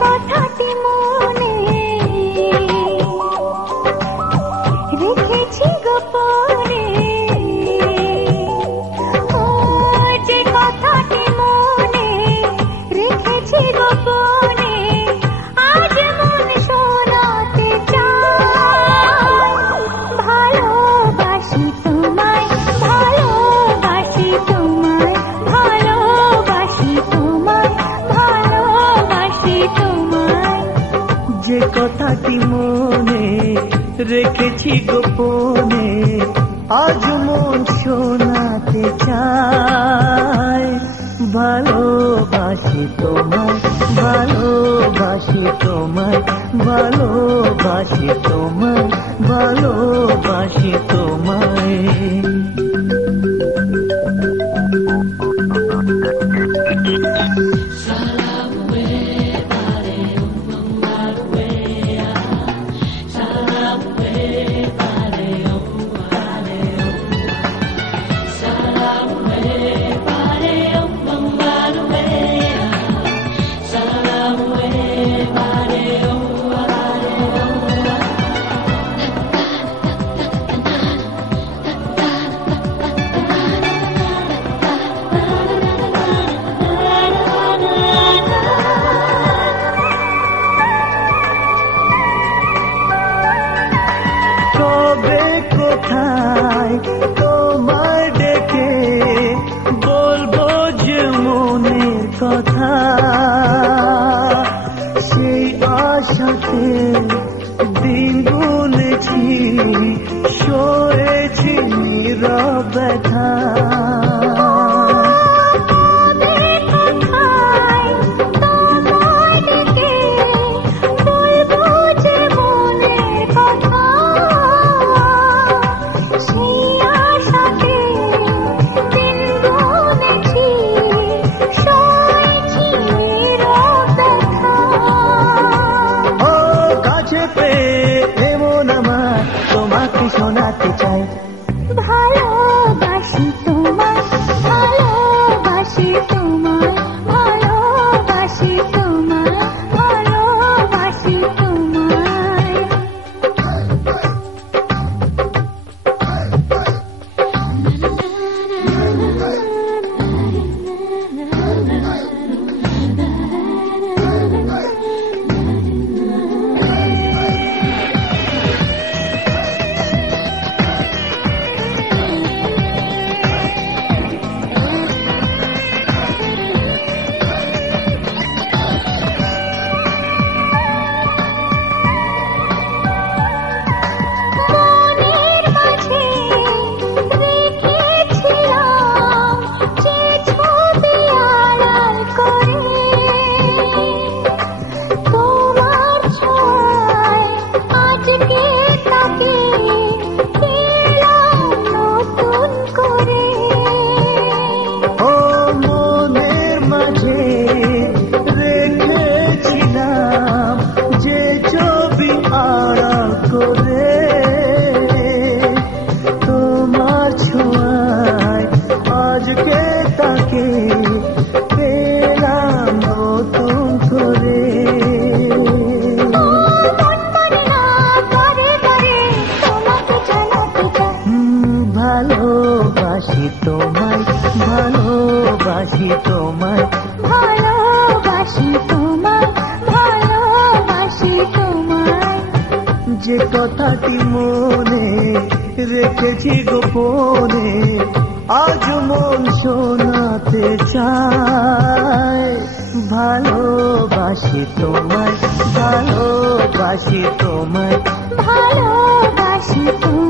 কথাটি মনে রেখেছি গোপনে, ও যে কথাটি মনে রেখেছি গোপনে, আজ মন শোনাতে চাই। ভালোবাসি তোমায়, ভালোবাসি তোমায়, ভালোবাসি তোমায়, ভালোবাসি তোমায়। যে কথাটি মনে রেখেছি গোপনে, আজ মন শোনাতে চায়। ভালোবাসি তোমায়, ভালোবাসি তোমায়, ভালোবাসি তোমায়, ভালোবাসি তোমায়। কবে কোথায় তোমায় ডেকে বলবো যে মনের কথা, সেই আশাতে দিন গুনেছি, সয়েছি নীরব ব্যথা। তোমাকে শোনাতে চাই। ভালোবাসি তোমায়, ভালোবাসি তোমায়, ভালোবাসি তোমায়, ভালোবাসি তোমায়। ভালোবাসি তোমায়, ভালোবাসি তোমায়, ভালোবাসি তোমায়, ভালোবাসি তোমায়। যে কথাটি মনে রেখেছি গোপনে, আজ মন শোনাতে চায়। ভালোবাসি তোমায়, ভালোবাসি তোমায়, ভালোবাসি তোমায়।